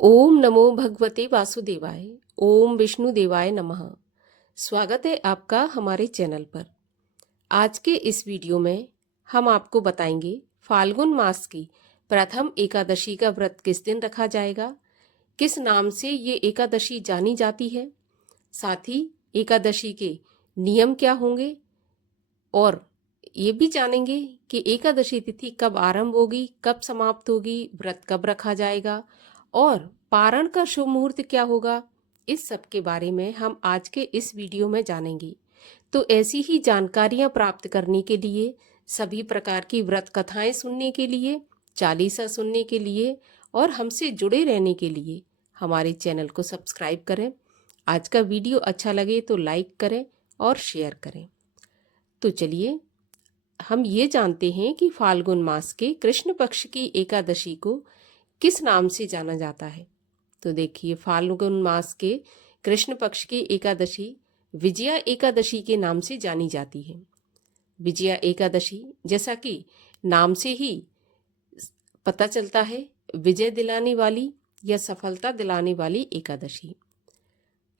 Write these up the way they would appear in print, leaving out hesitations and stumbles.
ओम नमो भगवते वासुदेवाय। ओम विष्णु देवाय नमः। स्वागत है आपका हमारे चैनल पर। आज के इस वीडियो में हम आपको बताएंगे फाल्गुन मास की प्रथम एकादशी का व्रत किस दिन रखा जाएगा, किस नाम से ये एकादशी जानी जाती है, साथ ही एकादशी के नियम क्या होंगे और ये भी जानेंगे कि एकादशी तिथि कब आरंभ होगी, कब समाप्त होगी, व्रत कब रखा जाएगा और पारण का शुभ मुहूर्त क्या होगा। इस सब के बारे में हम आज के इस वीडियो में जानेंगे। तो ऐसी ही जानकारियां प्राप्त करने के लिए, सभी प्रकार की व्रत कथाएं सुनने के लिए, चालीसा सुनने के लिए और हमसे जुड़े रहने के लिए हमारे चैनल को सब्सक्राइब करें। आज का वीडियो अच्छा लगे तो लाइक करें और शेयर करें। तो चलिए हम ये जानते हैं कि फाल्गुन मास के कृष्ण पक्ष की एकादशी को किस नाम से जाना जाता है। तो देखिए, फाल्गुन मास के कृष्ण पक्ष की एकादशी विजया एकादशी के नाम से जानी जाती है। विजया एकादशी, जैसा कि नाम से ही पता चलता है, विजय दिलाने वाली या सफलता दिलाने वाली एकादशी।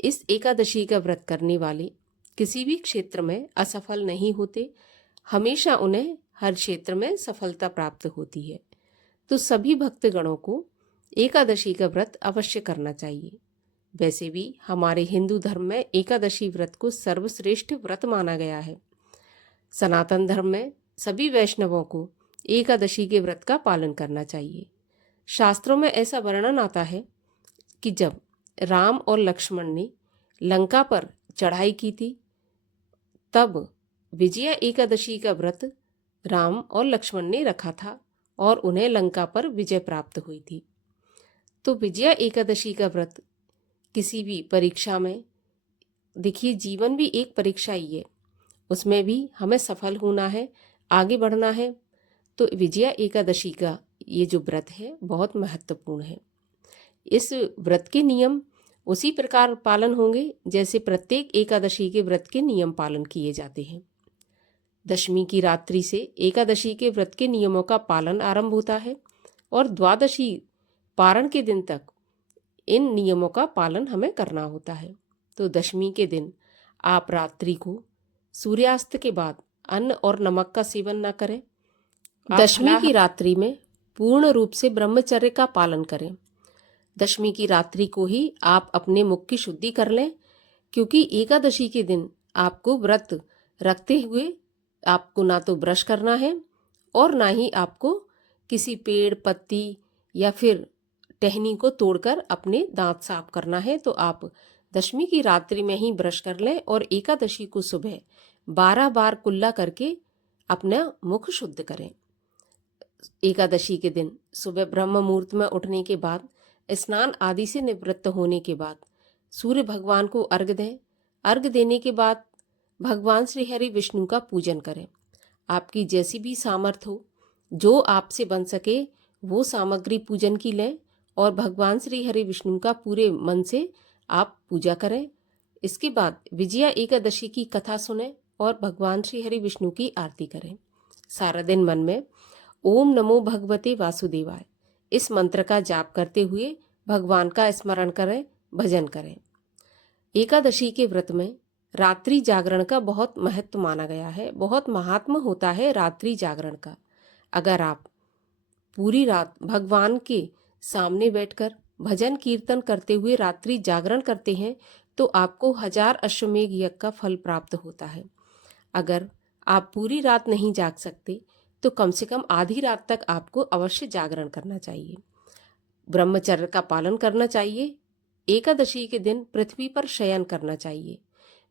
इस एकादशी का व्रत करने वाले किसी भी क्षेत्र में असफल नहीं होते, हमेशा उन्हें हर क्षेत्र में सफलता प्राप्त होती है। तो सभी भक्तगणों को एकादशी का व्रत अवश्य करना चाहिए। वैसे भी हमारे हिंदू धर्म में एकादशी व्रत को सर्वश्रेष्ठ व्रत माना गया है। सनातन धर्म में सभी वैष्णवों को एकादशी के व्रत का पालन करना चाहिए। शास्त्रों में ऐसा वर्णन आता है कि जब राम और लक्ष्मण ने लंका पर चढ़ाई की थी, तब विजया एकादशी का व्रत राम और लक्ष्मण ने रखा था और उन्हें लंका पर विजय प्राप्त हुई थी। तो विजया एकादशी का व्रत किसी भी परीक्षा में, देखिए जीवन भी एक परीक्षा ही है, उसमें भी हमें सफल होना है, आगे बढ़ना है। तो विजया एकादशी का ये जो व्रत है बहुत महत्वपूर्ण है। इस व्रत के नियम उसी प्रकार पालन होंगे जैसे प्रत्येक एकादशी के व्रत के नियम पालन किए जाते हैं। दशमी की रात्रि से एकादशी के व्रत के नियमों का पालन आरंभ होता है और द्वादशी पारण के दिन तक इन नियमों का पालन हमें करना होता है। तो दशमी के दिन आप रात्रि को सूर्यास्त के बाद अन्न और नमक का सेवन न करें। दशमी की रात्रि में पूर्ण रूप से ब्रह्मचर्य का पालन करें। दशमी की रात्रि को ही आप अपने मुख की शुद्धि कर लें, क्योंकि एकादशी के दिन आपको व्रत रखते हुए आपको ना तो ब्रश करना है और ना ही आपको किसी पेड़, पत्ती या फिर टहनी को तोड़कर अपने दांत साफ करना है। तो आप दशमी की रात्रि में ही ब्रश कर लें और एकादशी को सुबह 12 बार कुल्ला करके अपना मुख शुद्ध करें। एकादशी के दिन सुबह ब्रह्म मुहूर्त में उठने के बाद, स्नान आदि से निवृत्त होने के बाद सूर्य भगवान को अर्घ्य दें। अर्घ्य देने के बाद भगवान श्री हरि विष्णु का पूजन करें। आपकी जैसी भी सामर्थ्य हो, जो आपसे बन सके वो सामग्री पूजन की लें और भगवान श्री हरि विष्णु का पूरे मन से आप पूजा करें। इसके बाद विजया एकादशी की कथा सुनें और भगवान श्री हरि विष्णु की आरती करें। सारा दिन मन में ओम नमो भगवते वासुदेवाय इस मंत्र का जाप करते हुए भगवान का स्मरण करें, भजन करें। एकादशी के व्रत में रात्रि जागरण का बहुत महत्व माना गया है, बहुत महात्म होता है रात्रि जागरण का। अगर आप पूरी रात भगवान के सामने बैठकर भजन कीर्तन करते हुए रात्रि जागरण करते हैं तो आपको 1000 अश्वमेघ यज्ञ का फल प्राप्त होता है। अगर आप पूरी रात नहीं जाग सकते तो कम से कम आधी रात तक आपको अवश्य जागरण करना चाहिए। ब्रह्मचर्य का पालन करना चाहिए। एकादशी के दिन पृथ्वी पर शयन करना चाहिए।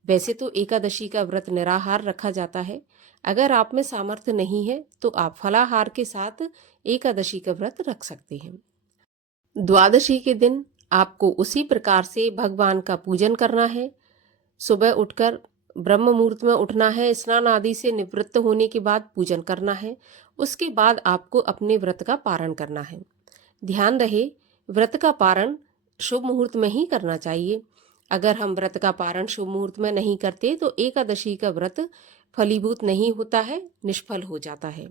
वैसे तो एकादशी का व्रत निराहार रखा जाता है। अगर आप में सामर्थ्य नहीं है तो आप फलाहार के साथ एकादशी का व्रत रख सकते हैं। द्वादशी के दिन आपको उसी प्रकार से भगवान का पूजन करना है। सुबह उठकर ब्रह्म मुहूर्त में उठना है, स्नान आदि से निवृत्त होने के बाद पूजन करना है। उसके बाद आपको अपने व्रत का पारण करना है। ध्यान रहे, व्रत का पारण शुभ मुहूर्त में ही करना चाहिए। अगर हम व्रत का पारण शुभ मुहूर्त में नहीं करते तो एकादशी का व्रत फलीभूत नहीं होता है, निष्फल हो जाता है।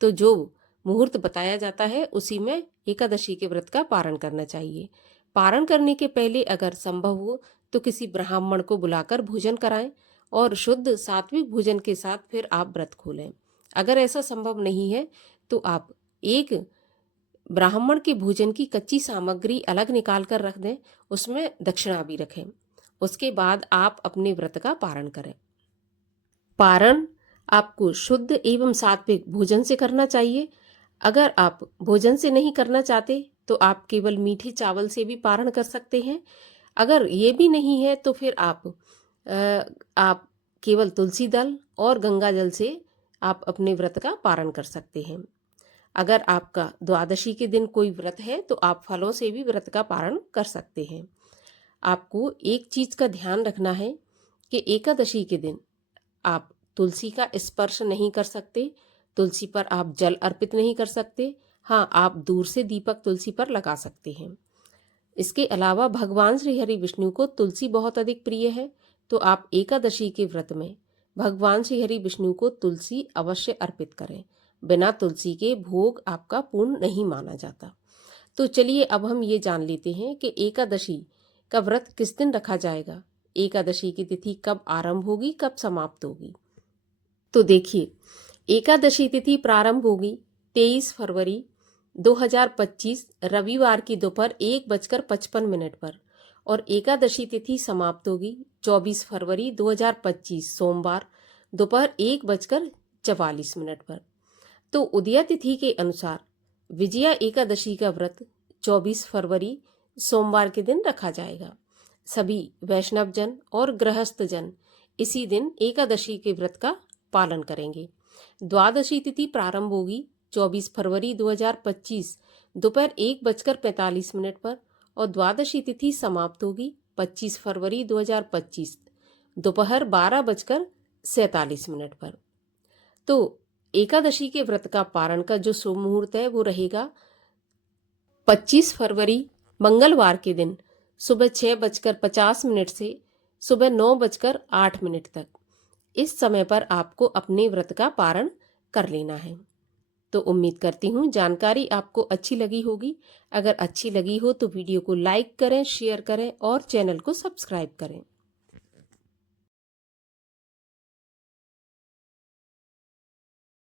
तो जो मुहूर्त बताया जाता है उसी में एकादशी के व्रत का पारण करना चाहिए। पारण करने के पहले अगर संभव हो तो किसी ब्राह्मण को बुलाकर भोजन कराएं और शुद्ध सात्विक भोजन के साथ फिर आप व्रत खोलें। अगर ऐसा संभव नहीं है तो आप एक ब्राह्मण के भोजन की कच्ची सामग्री अलग निकाल कर रख दें, उसमें दक्षिणा भी रखें। उसके बाद आप अपने व्रत का पारण करें। पारण आपको शुद्ध एवं सात्विक भोजन से करना चाहिए। अगर आप भोजन से नहीं करना चाहते तो आप केवल मीठे चावल से भी पारण कर सकते हैं। अगर ये भी नहीं है तो फिर आप केवल तुलसी दल और गंगा जल से आप अपने व्रत का पारण कर सकते हैं। अगर आपका द्वादशी के दिन कोई व्रत है तो आप फलों से भी व्रत का पारण कर सकते हैं। आपको एक चीज का ध्यान रखना है कि एकादशी के दिन आप तुलसी का स्पर्श नहीं कर सकते, तुलसी पर आप जल अर्पित नहीं कर सकते। हाँ, आप दूर से दीपक तुलसी पर लगा सकते हैं। इसके अलावा भगवान श्री हरि विष्णु को तुलसी बहुत अधिक प्रिय है, तो आप एकादशी के व्रत में भगवान श्री हरि विष्णु को तुलसी अवश्य अर्पित करें। बिना तुलसी के भोग आपका पूर्ण नहीं माना जाता। तो चलिए अब हम ये जान लेते हैं कि एकादशी का व्रत किस दिन रखा जाएगा, एकादशी की तिथि कब आरंभ होगी, कब समाप्त होगी। तो देखिए, एकादशी तिथि प्रारंभ होगी 23 फरवरी 2025 रविवार की दोपहर 1:55 पर और एकादशी तिथि समाप्त होगी 24 फरवरी 2025 सोमवार दोपहर 1:44 पर। तो उदया तिथि के अनुसार विजया एकादशी का व्रत 24 फरवरी सोमवार के दिन रखा जाएगा। सभी वैष्णव जन और गृहस्थ जन इसी दिन एकादशी के व्रत का पालन करेंगे। द्वादशी तिथि प्रारंभ होगी 24 फरवरी 2025 दोपहर 1:45 पर और द्वादशी तिथि समाप्त होगी 25 फरवरी 2025 दोपहर 12:47 पर। तो एकादशी के व्रत का पारण का जो शुभ मुहूर्त है वो रहेगा 25 फरवरी मंगलवार के दिन सुबह 6:50 से सुबह 9:08 तक। इस समय पर आपको अपने व्रत का पारण कर लेना है। तो उम्मीद करती हूँ जानकारी आपको अच्छी लगी होगी। अगर अच्छी लगी हो तो वीडियो को लाइक करें, शेयर करें और चैनल को सब्सक्राइब करें।